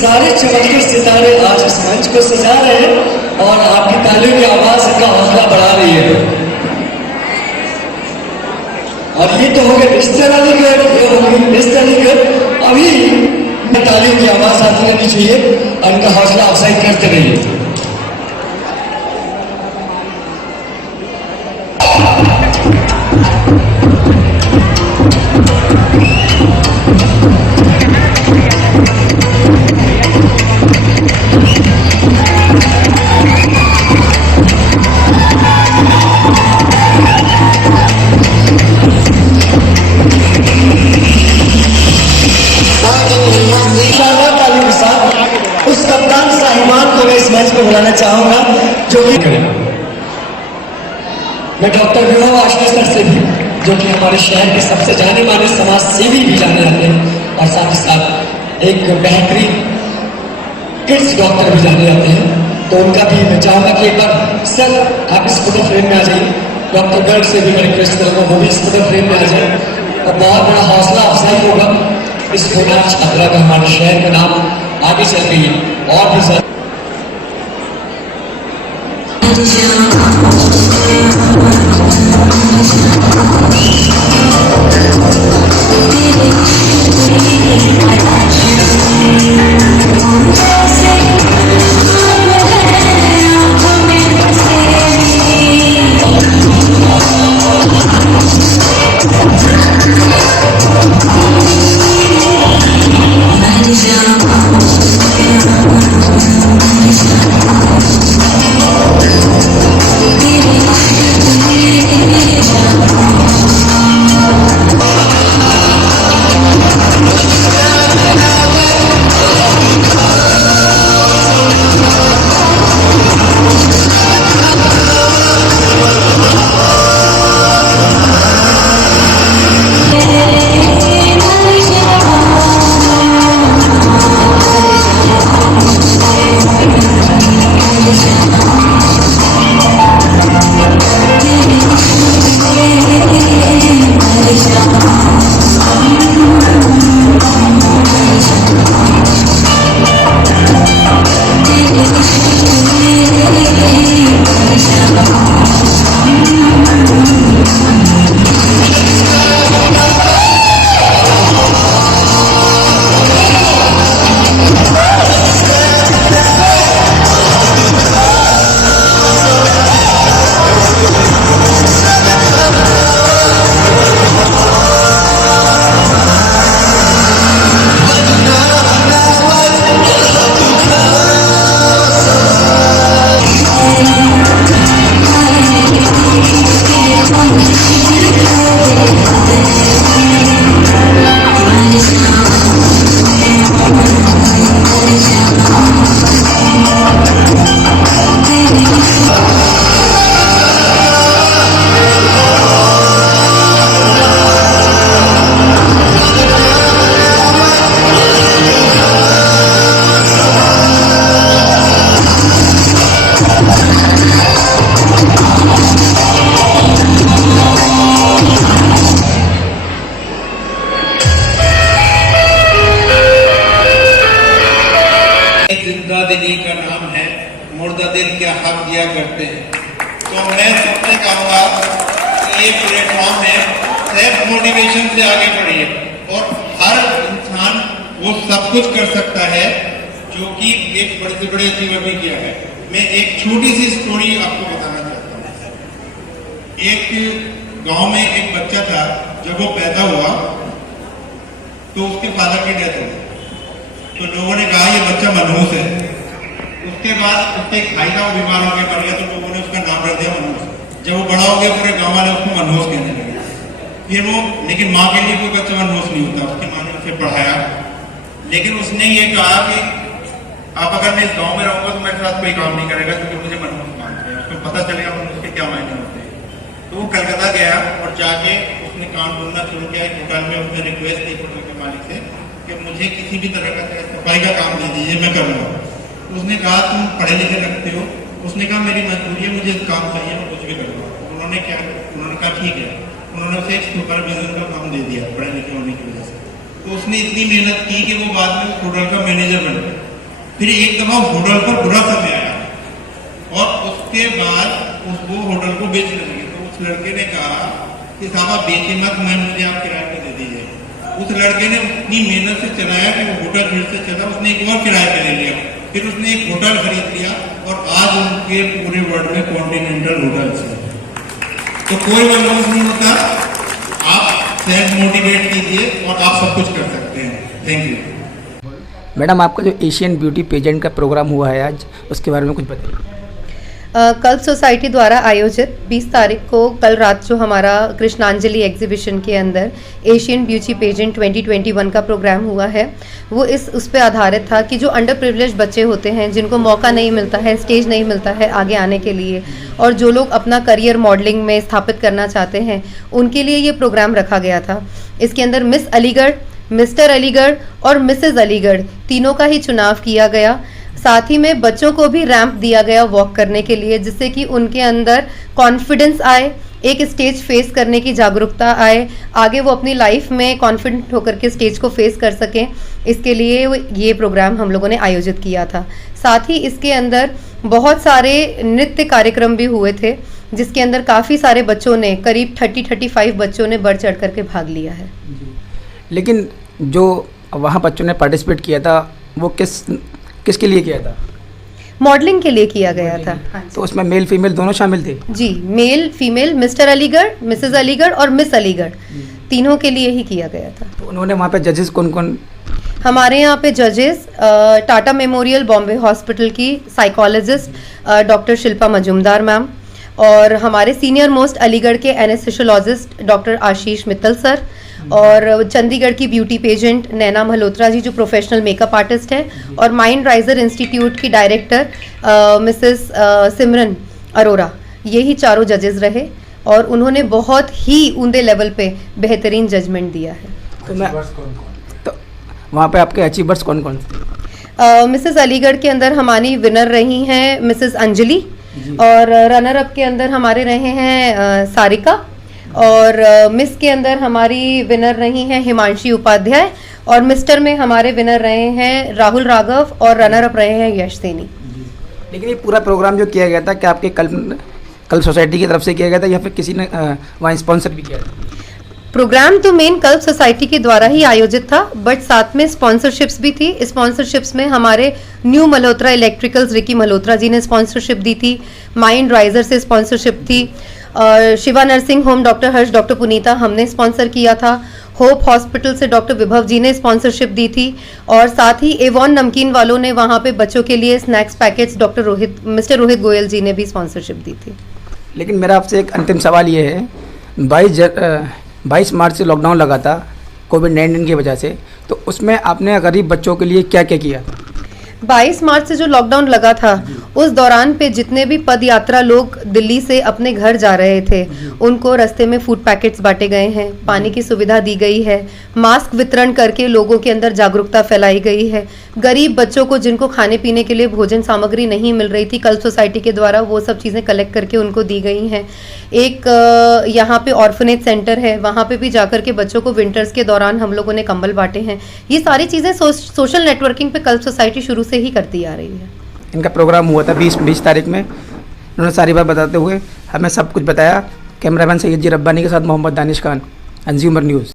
सारे चमकते सितारे आज इस मंच को सजा रहे हैं और आपकी तालियों की आवाज इनका हौसला बढ़ा रही है। और ये तो हो गए रिश्ते वाली कर, ये हो गई इस तरीके अभी तालियों की आवाज आती रहनी चाहिए और इनका हौसला अफजाई करते रहिए। शानदार तालियों के साथ उस कप्तान साहिबान को मैं इस मैच को बुलाना चाहूंगा जो कि करेगा। मैं डॉक्टर विभव आशीष सर से भी, जो कि हमारे शहर के सबसे जाने माने समाज सेवी भी जाने जाते हैं और साथ ही साथ एक बेहतरीन किड्स डॉक्टर भी जाने जाते हैं, तो उनका भी मैं चाहूंगा कि एक बार सर आप इस फोटो फ्रेम में आ जाइए। डॉक्टर गर्ग से भी मैं रिक्वेस्ट करूंगा वो भी इस फोटो फ्रेम में आ जाए और बहुत बड़ा हौसला अफजाई होगा इस होनहार छात्रा का हमारे शहर का नाम आगे चल गई है और भी सर जिंदा दिली का नाम है, मुर्दा दिल क्या हक दिया करते हैं। तो मैं सबसे कहूँगा कि ये प्लेटफॉर्म है, सेल्फ मोटिवेशन से आगे बढ़िए और हर इंसान वो सब कुछ कर सकता है जो कि एक बड़े से बड़े अचीवर भी किया है। मैं एक छोटी सी स्टोरी आपको बताना चाहता हूँ। एक गांव में एक बच्चा था, जब वो पैदा हुआ तो उसके फादर की डेथ हो गई। तो लोगों ने कहा ये बच्चा मनहूस है। उसके बाद उसके एक भाई था, वो बीमार हो गया, मर गया, तो लोगों ने उसका नाम रख दिया मनहूस। जब वो बड़ा हो गया पूरे गांव वाले उसको मनहूस कहने लगे। फिर वो, लेकिन माँ के लिए कोई बच्चा मनहूस नहीं होता, उसकी माँ ने उसे पढ़ाया। लेकिन उसने ये कहा कि आप अगर मैं इस गाँव में रहूंगा तो मेरे साथ कोई काम नहीं करेगा क्योंकि मुझे मनहूस मानते हैं। उसको पता चलेगा मनहूस के क्या मायने होते हैं। तो वो कलकत्ता गया और जाके उसने काम ढूंढना शुरू किया। एक होटल में उसने रिक्वेस्ट की होटल के मालिक से कि मुझे किसी भी तरह का सफाई का काम दे दीजिए, मैं करूँगा। उसने कहा तुम पढ़े लिखे लगते हो। उसने कहा मेरी मजबूरी है, मुझे काम चाहिए, मैं कुछ भी करूँगा। उन्होंने कहा ठीक है। उन्होंने उसे एक सुपरविजन का काम दे दिया पढ़े लिखे होने की वजह से। तो उसने इतनी मेहनत की कि वो बाद में होटल का मैनेजर बन गया। फिर एक दफा होटल पर बुरा समय आया और उसके बाद वो होटल को बेचने लगे। तो उस लड़के ने कहा कि साहब आप बेचे मत, मैं मुझे आप किराए पे दे दीजिए। उस लड़के ने उतनी मेहनत से चलाया कि वो होटल फिर से चला। उसने एक और किराए पे ले लिया। फिर उसने एक होटल खरीद लिया और आज उनके पूरे वर्ल्ड में कॉन्टिनेंटल होटल्स हैं। तो कोई मनहूस नहीं होता। आप सेल्फ मोटिवेट कीजिए और आप सब कुछ कर सकते हैं। Thank you. मैडम, आपका जो एशियन ब्यूटी पेजेंट का प्रोग्राम हुआ है आज, उसके बारे में कुछ बताइए। कल्प सोसाइटी द्वारा आयोजित 20 तारीख को कल रात जो हमारा कृष्णांजलि एग्जीबिशन के अंदर एशियन ब्यूटी पेजेंट 2021 का प्रोग्राम हुआ है, वो उस पे आधारित था कि जो अंडर प्रिविलेज बच्चे होते हैं, जिनको मौका नहीं मिलता है, स्टेज नहीं मिलता है आगे आने के लिए, और जो लोग अपना करियर मॉडलिंग में स्थापित करना चाहते हैं, उनके लिए ये प्रोग्राम रखा गया था। इसके अंदर मिस अलीगढ़, मिस्टर अलीगढ़ और मिसेज अलीगढ़ तीनों का ही चुनाव किया गया। साथ ही में बच्चों को भी रैंप दिया गया वॉक करने के लिए, जिससे कि उनके अंदर कॉन्फिडेंस आए, एक स्टेज फेस करने की जागरूकता आए, आगे वो अपनी लाइफ में कॉन्फिडेंट होकर के स्टेज को फेस कर सकें। इसके लिए ये प्रोग्राम हम लोगों ने आयोजित किया था। साथ ही इसके अंदर बहुत सारे नृत्य कार्यक्रम भी हुए थे, जिसके अंदर काफ़ी सारे बच्चों ने, करीब 30-35 बच्चों ने बढ़ चढ़ करके भाग लिया है। लेकिन जो वहाँ बच्चों ने पार्टिसिपेट किया था, वो किसके लिए किया था? मॉडलिंग के लिए किया गया था। तो उसमें मेल फीमेल दोनों शामिल थे? जी, male female, Mr Aligarh, Mrs Aligarh और मिस अलीगढ़, तीनों के लिए ही किया गया था। तो उन्होंने वहाँ पे जजेस कौन कौन? हमारे यहाँ पे जजेस टाटा मेमोरियल बॉम्बे हॉस्पिटल की psychologist doctor Shilpa Majumdar ma'am, और हमारे सीनियर मोस्ट अलीगढ़ के एनेस्थेसियोलॉजिस्ट डॉक्टर आशीष मित्तल सर, और चंडीगढ़ की ब्यूटी पेजेंट नैना मल्होत्रा जी जो प्रोफेशनल मेकअप आर्टिस्ट है, और माइंड राइजर इंस्टीट्यूट की डायरेक्टर मिसेस सिमरन अरोरा, यही चारों जजेस रहे, और उन्होंने बहुत ही ऊंधे लेवल पे बेहतरीन जजमेंट दिया है। तो वहाँ पे आपके अचीवर्स कौन कौन थे? मिसेस अलीगढ़ के अंदर हमारी विनर रही हैं मिसेस अंजलि, और रनर अप के अंदर हमारे रहे हैं सारिका, और मिस के अंदर हमारी विनर रही हैं हिमांशी उपाध्याय, और मिस्टर में हमारे विनर रहे हैं राहुल राघव, और रनर अप रहे हैं यश सैनी। लेकिन ये पूरा प्रोग्राम जो किया गया था, क्या आपके कल्प सोसाइटी की तरफ से किया गया था या फिर किसी ने वहाँ स्पॉन्सर भी किया था? प्रोग्राम तो मेन कल्प सोसाइटी के द्वारा ही आयोजित था, बट साथ में स्पॉन्सरशिप्स भी थी। स्पॉन्सरशिप्स में हमारे new Malhotra electricals Ricky Malhotra ji ने स्पॉन्सरशिप दी थी, माइंड राइजर से स्पॉन्सरशिप थी, Shiva nursing home doctor Harsh, doctor Punita हमने स्पॉन्सर किया था, होप हॉस्पिटल से डॉक्टर विभव जी ने स्पॉन्सरशिप दी थी, और साथ ही एवॉन नमकीन वालों ने वहाँ पे बच्चों के लिए snacks packets Mr Rohit Goyal ji ने भी स्पॉन्सरशिप दी थी। लेकिन मेरा आपसे एक अंतिम सवाल ये है, 22 मार्च से लॉकडाउन लगा था कोविड-19 की वजह से, तो उसमें आपने गरीब बच्चों के लिए क्या क्या किया? 22 मार्च से जो लॉकडाउन लगा था, उस दौरान पे जितने भी पद यात्रा लोग दिल्ली से अपने घर जा रहे थे, उनको रास्ते में फूड पैकेट्स बांटे गए हैं, पानी की सुविधा दी गई है, मास्क वितरण करके लोगों के अंदर जागरूकता फैलाई गई है। गरीब बच्चों को जिनको खाने पीने के लिए भोजन सामग्री नहीं मिल रही थी, कल्प सोसाइटी के द्वारा वो सब चीज़ें कलेक्ट करके उनको दी गई हैं। एक यहाँ पे ऑर्फनेज सेंटर है, वहाँ पे भी जाकर के बच्चों को विंटर्स के दौरान हम लोगों ने कंबल बांटे हैं। ये सारी चीज़ें सोशल नेटवर्किंग पे कल्प सोसाइटी शुरू से ही करती आ रही है। इनका प्रोग्राम हुआ था 20 तारीख में। उन्होंने सारी बात बताते हुए हमें सब कुछ बताया। कैमरामैन सैयद जी रब्बानी के साथ मोहम्मद दानिश खान, कंज्यूमर न्यूज़।